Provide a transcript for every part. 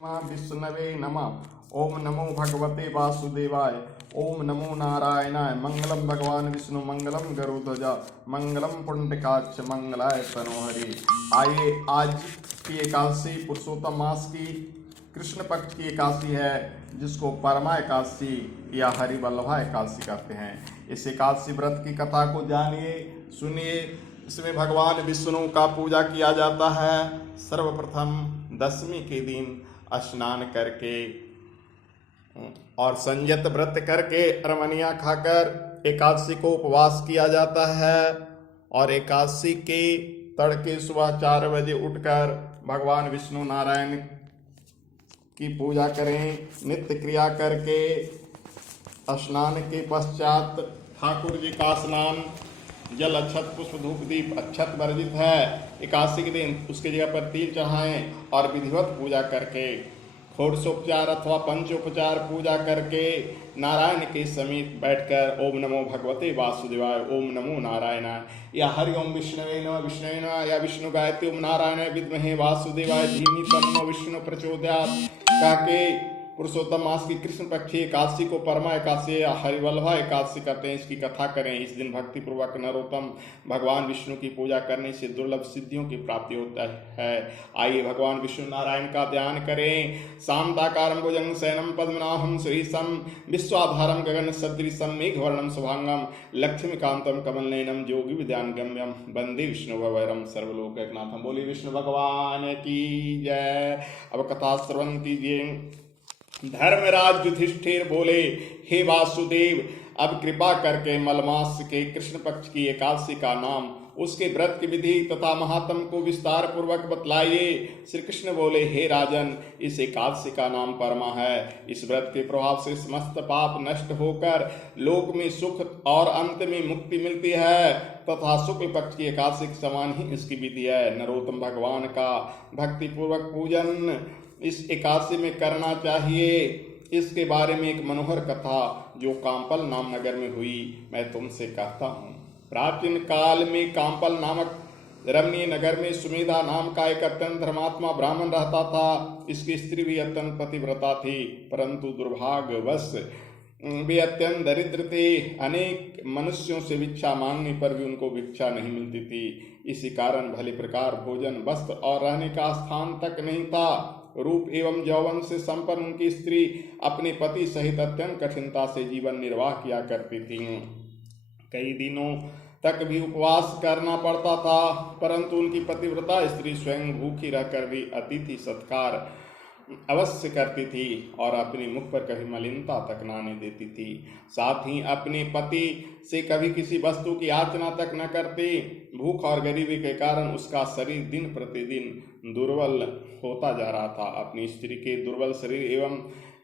विष्णवे नमः। ओम नमो भगवते वासुदेवाय। ओम नमो नारायणाय। मंगलम भगवान विष्णु मंगलम गरुध्वज मंगलम पुंडकाक्ष मंगलाय तनोहरि। आइए, आज की एकादशी पुरुषोत्तम मास की कृष्ण पक्ष की एकादशी है, जिसको परमा एकादशी या हरिवल्लभा एकादशी कहते हैं। इस एकादशी व्रत की कथा को जानिए, सुनिए। इसमें भगवान विष्णु का पूजा किया जाता है। सर्वप्रथम दशमी के दिन स्नान करके और संयत व्रत करके अरमनिया खाकर एकादशी को उपवास किया जाता है। और एकादशी के तड़के सुबह 4 बजे उठकर भगवान विष्णु नारायण की पूजा करें। नित्य क्रिया करके स्नान के पश्चात ठाकुर जी का स्नान जल अक्षत पुष्प धूप दीप अक्षत वर्जित है। एकादशी के दिन उसकी जगह पर तिल चढ़ाएं और विधिवत पूजा करके षोडशोपचार अथवा पंचोपचार पूजा करके नारायण के समीप बैठकर ओम नमो भगवते वासुदेवाय, ओम नमो नारायणाय या हरि ओम विष्णवे नमः या विष्णु गायत्री ओम नारायणाय विद्महे वासुदेवाय धीमहि तन्नो विष्णु प्रचोदयात् कह के पुरुषोत्तम मास की कृष्ण पक्षी एकादशी को परमा एकादशी या हरिवल्लभा एकादशी कहते हैं। इसकी कथा करें। इस दिन भक्ति पूर्वक नरोत्तम भगवान विष्णु की पूजा करने से दुर्लभ सिद्धियों की प्राप्ति होता है। आइए भगवान विष्णु नारायण का ध्यान करें। शांताकारं भुजंग शयनं पद्मनाभं सुरेशं विश्वाधारं गगन सदृशं मेघवर्णं शुभांगं लक्ष्मीकांतं कमलनयनं योगी विद्यानगम्यं वंदे विष्णु भवरं सर्वलोकनाथं। बोलिए विष्णु भगवान की जय। अब कथा श्रवण कीजिए। धर्मराज युधिष्ठिर बोले, हे वासुदेव, अब कृपा करके मलमास के कृष्ण पक्ष की एकादशी का नाम, उसके व्रत की विधि तथा महात्म को विस्तार पूर्वक बतलाइए। श्री कृष्ण बोले, हे राजन, इस एकादशी का नाम परमा है। इस व्रत के प्रभाव से समस्त पाप नष्ट होकर लोक में सुख और अंत में मुक्ति मिलती है तथा शुक्ल पक्ष की एकादशी के समान ही इसकी विधि है। नरोत्तम भगवान का भक्ति पूर्वक पूजन इस एकादशी में करना चाहिए। इसके बारे में एक मनोहर कथा जो काम्पल नाम नगर में हुई, मैं तुमसे कहता हूँ। प्राचीन काल में काम्पल नामक रमणीय नगर में सुमेधा नाम का एक अत्यंत धर्मात्मा ब्राह्मण रहता था। इसकी स्त्री भी अत्यंत पतिव्रता थी, परंतु दुर्भाग्यवश वे अत्यंत दरिद्र थे। अनेक मनुष्यों से भिक्षा मांगने पर भी उनको भिक्षा नहीं मिलती थी। इसी कारण भली प्रकार भोजन वस्त्र और रहने का स्थान तक नहीं था। रूप एवं यौवन से संपन्न उनकी स्त्री अपने पति सहित अत्यंत कठिनता से जीवन निर्वाह किया करती थी। कई दिनों तक भी उपवास करना पड़ता था, परंतु उनकी पतिव्रता स्त्री स्वयं भूखी रहकर भी अतिथि सत्कार अवश्य करती थी और अपने मुख पर कभी मलिनता तक न आने देती थी। साथ ही अपने पति से कभी किसी वस्तु की याचना तक न करती। भूख और गरीबी के कारण उसका शरीर दिन प्रतिदिन दुर्बल होता जा रहा था। अपनी स्त्री के दुर्बल शरीर एवं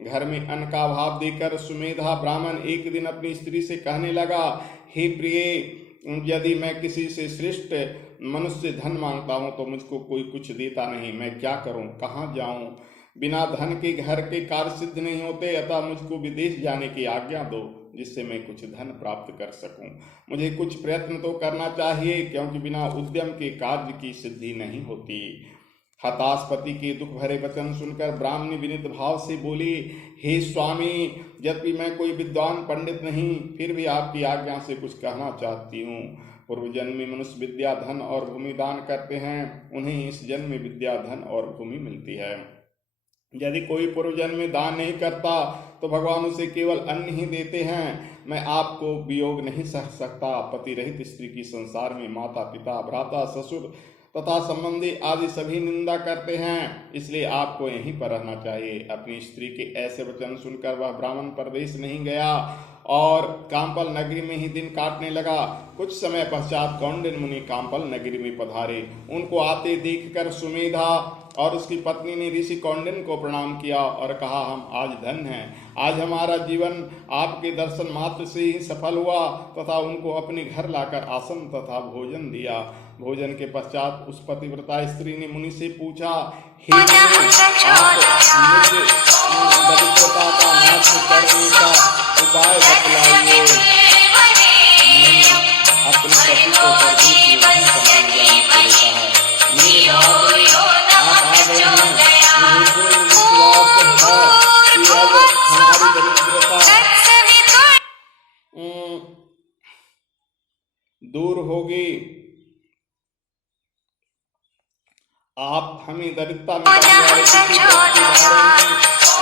घर में अन्न का अभाव देकर सुमेधा ब्राह्मण एक दिन अपनी स्त्री से कहने लगा, हे प्रिय, यदि मैं किसी से श्रेष्ठ मनुष्य धन मांगता हूँ तो मुझको कोई कुछ देता नहीं। मैं क्या करूँ, कहाँ जाऊँ? बिना धन के घर के कार्य सिद्ध नहीं होते, अतः मुझको विदेश जाने की आज्ञा दो, जिससे मैं कुछ धन प्राप्त कर सकूं। मुझे कुछ प्रयत्न तो करना चाहिए, क्योंकि बिना उद्यम के कार्य की सिद्धि नहीं होती। हताश पति के दुख भरे वचन सुनकर ब्राह्मणी विनीत भाव से बोली, हे स्वामी, यद्यपि मैं कोई विद्वान पंडित नहीं, फिर भी आपकी आज्ञा से कुछ कहना चाहती हूँ। पूर्व जन्म में मनुष्य विद्या धन और भूमि दान करते हैं, उन्हें इस जन्म में विद्या धन और भूमि मिलती है। यदि कोई पूर्व जन्म में दान नहीं करता तो भगवान उसे केवल अन्न ही देते हैं। मैं आपको वियोग नहीं सह सकता। पति रहित स्त्री की संसार में माता पिता भ्राता ससुर तथा संबंधी आदि सभी निंदा करते हैं, इसलिए आपको यहीं पर रहना चाहिए। अपनी स्त्री के ऐसे वचन सुनकर वह ब्राह्मण परदेश नहीं गया और काम्पल नगरी में ही दिन काटने लगा। कुछ समय पश्चात कौंडिन्य मुनि काम्पल नगरी में पधारे। उनको आते देखकर सुमेधा और उसकी पत्नी ने ऋषि कौंडिन्य को प्रणाम किया और कहा, हम आज धन्य हैं। आज हमारा जीवन आपके दर्शन मात्र से ही सफल हुआ तथा उनको अपने घर लाकर आसन तथा भोजन दिया। भोजन के पश्चात उस पतिव्रता स्त्री ने मुनि से पूछा, हे मुनि, आप मुझे पतिव्रता का नाश करने का उपाय बतलाइए। अपने पति को प्रदीप में नहीं समान जाने को देता है। मेरे भाग में आप आ गए हैं, मुझे पूर्ण विश्वास दूर होगी। आप हमें दरिद्रता में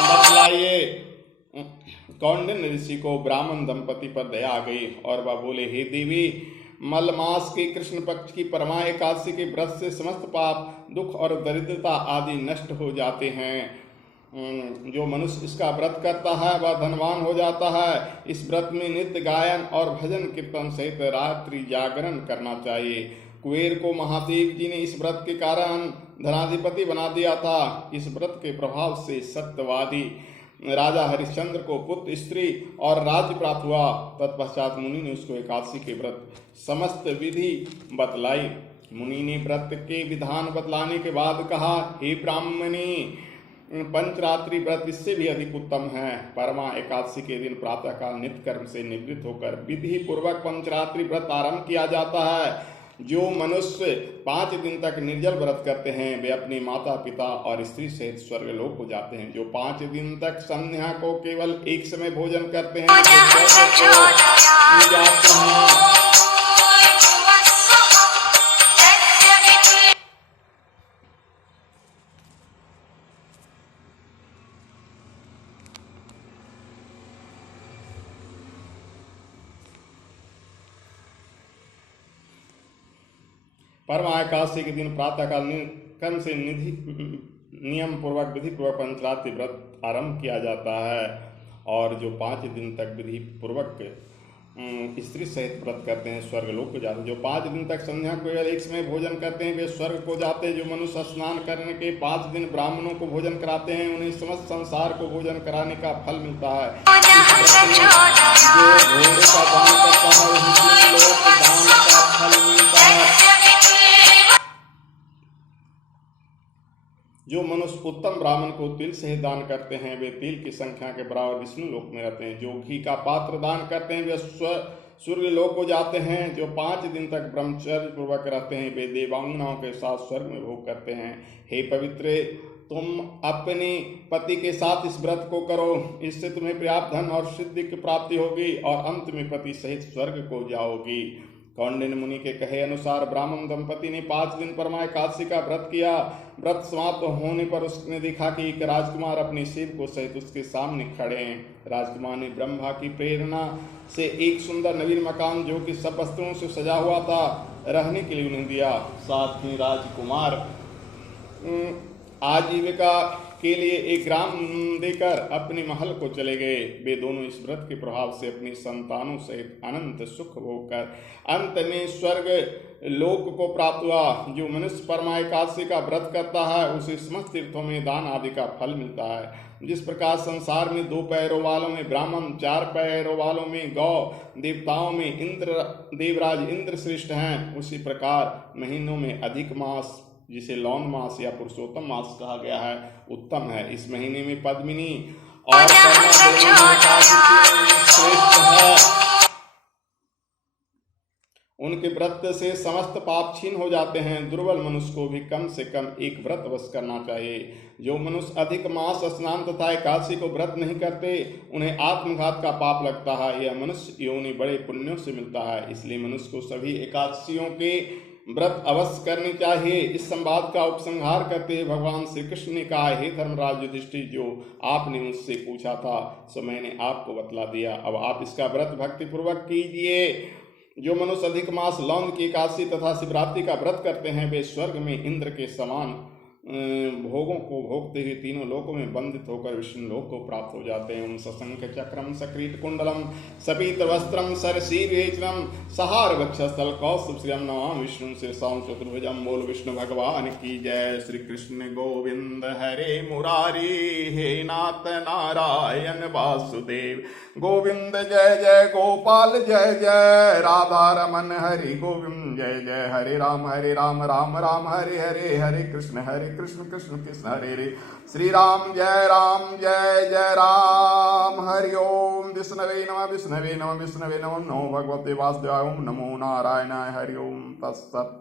बतलाइए। कौंडिन्य ऋषि को ब्राह्मण दंपति पर दया आ गई और वह बोले, हे देवी, मलमास की कृष्ण पक्ष की परमा एकादशी के व्रत से समस्त पाप, दुख और दरिद्रता आदि नष्ट हो जाते हैं। जो मनुष्य इसका व्रत करता है वह धनवान हो जाता है। इस व्रत में नित्य गायन और भजन कीर्तन सहित रात्रि जागरण करना चाहिए। कुबेर को महादेव जी ने इस व्रत के कारण धनाधिपति बना दिया था। इस व्रत के प्रभाव से सत्यवादी राजा हरिश्चंद्र को पुत्र, स्त्री और राज्य प्राप्त हुआ। तत्पश्चात मुनि ने उसको एकादशी के व्रत समस्त विधि बतलाई। मुनि ने व्रत के विधान बतलाने के बाद कहा, हे ब्राह्मणी, पंचरात्रि व्रत इससे भी अधिक उत्तम है। परमा एकादशी के दिन प्रातःकाल नित्य कर्म से निवृत्त होकर विधि पूर्वक पंचरात्रि व्रत आरंभ किया जाता है। जो मनुष्य 5 दिन तक निर्जल व्रत करते हैं वे अपने माता पिता और स्त्री सहित स्वर्गलोक को जाते हैं। जो 5 दिन तक संध्या को केवल एक समय भोजन करते हैं वे स्वर्ग को जाते हैं। परमा एकादशी के दिन प्रातःकाल कर्म से नियम पूर्वक विधि पूर्वक पंचरात्रि व्रत आरंभ किया जाता है। और जो 5 दिन तक विधि पूर्वक स्त्री सहित व्रत करते हैं स्वर्गलोक को जाते हैं। जो 5 दिन तक संध्या को केवल एक समय भोजन करते हैं वे स्वर्ग को जाते हैं। जो मनुष्य स्नान करने के 5 दिन ब्राह्मणों को भोजन कराते हैं उन्हें समस्त संसार को भोजन कराने का फल मिलता है। जो भोग का दान करता है उन्हें लोक दान का फल मिलता है। जो मनुष्य उत्तम ब्राह्मण को तिल सहित दान करते हैं वे तिल की संख्या के बराबर विष्णु लोक में रहते हैं। जो घी का पात्र दान करते हैं वे सूर्य लोक को जाते हैं। जो 5 दिन तक ब्रह्मचर्य पूर्वक रहते हैं वे देवांगनाओं के साथ स्वर्ग में भोग करते हैं। हे पवित्रे, तुम अपने पति के साथ इस व्रत को करो, इससे तुम्हें पर्याप्त धन और सिद्धि की प्राप्ति होगी और अंत में पति सहित स्वर्ग को जाओगी। कौंडिन्य मुनि के कहे अनुसार ब्राह्मण दंपति ने 5 दिन परमा एकादशी का व्रत किया। व्रत समाप्त होने पर उसने देखा कि एक राजकुमार अपने शिव को सहित उसके सामने खड़े हैं। राजकुमार ने ब्रह्मा की प्रेरणा से एक सुंदर नवीन मकान जो कि सब वस्त्रों से सजा हुआ था रहने के लिए उन्हें दिया। साथ ही राजकुमार आजीविका के लिए एक ग्राम देकर अपने महल को चले गए। वे दोनों इस व्रत के प्रभाव से अपनी संतानों सहित अनंत सुख भोग कर अंत में स्वर्ग लोक को प्राप्त हुआ। जो मनुष्य परमा एकादशी का व्रत करता है उसे समस्त तीर्थों में दान आदि का फल मिलता है। जिस प्रकार संसार में 2 पैरों वालों में ब्राह्मण, 4 पैरों वालों में गौ, देवताओं में इंद्र, देवराज इंद्र श्रेष्ठ हैं, उसी प्रकार महीनों में अधिक मास जिसे लौन मास या पुरुषोत्तम मास कहा गया है उत्तम है। इस महीने में पद्मिनी और श्रेष्ठ है। उनके व्रत से समस्त पाप छीन हो जाते हैं। दुर्बल मनुष्य को भी कम से कम एक व्रत अवश्य करना चाहिए। जो मनुष्य अधिक मास स्नान तथा एकादशी को व्रत नहीं करते उन्हें आत्मघात का पाप लगता है। यह मनुष्य योनि बड़े पुण्यों से मिलता है। इसलिए मनुष्य को सभी एकादशियों के व्रत अवश्य करने चाहिए। इस संवाद का उपसंहार करते हुए भगवान श्री कृष्ण ने कहा, हे धर्मराज युधिष्ठिर, जो आपने मुझसे पूछा था सो मैंने आपको बतला दिया। अब आप इसका व्रत भक्ति पूर्वक कीजिए। जो मनुष्य अधिक मास, लौंग की एकादशी तथा शिवरात्रि का व्रत करते हैं वे स्वर्ग में इंद्र के समान भोगों को भोगते हुए तीनों लोकों में बंधित होकर विष्णु लोक को प्राप्त हो जाते हैं। सशंख चक्रम सकृत कुंडलम सपीत वस्त्रम सरसीर्वेचनम सहार वक्षस्थल कौस्तुभ श्रियम नमामि विष्णु शीर्षां चतुर्भुजम। बोल विष्णु भगवान की जय। श्री कृष्ण गोविंद हरे मुरारी, हे नाथ नारायण वासुदेव गोविंद। जय जय गोपाल जय जय राधा रमन हरि गोविंद। जय जय हरे राम राम राम हरे हरे, हरे कृष्ण कृष्ण कृष्ण हरे हरे। श्री राम जय जय राम। हरि ओम। विष्णवे नमः विष्णवे नमः विष्णवे नमः नमो भगवते वासुदेवाय। ओम नमो नारायणाय। हरि ओम तत्सत्।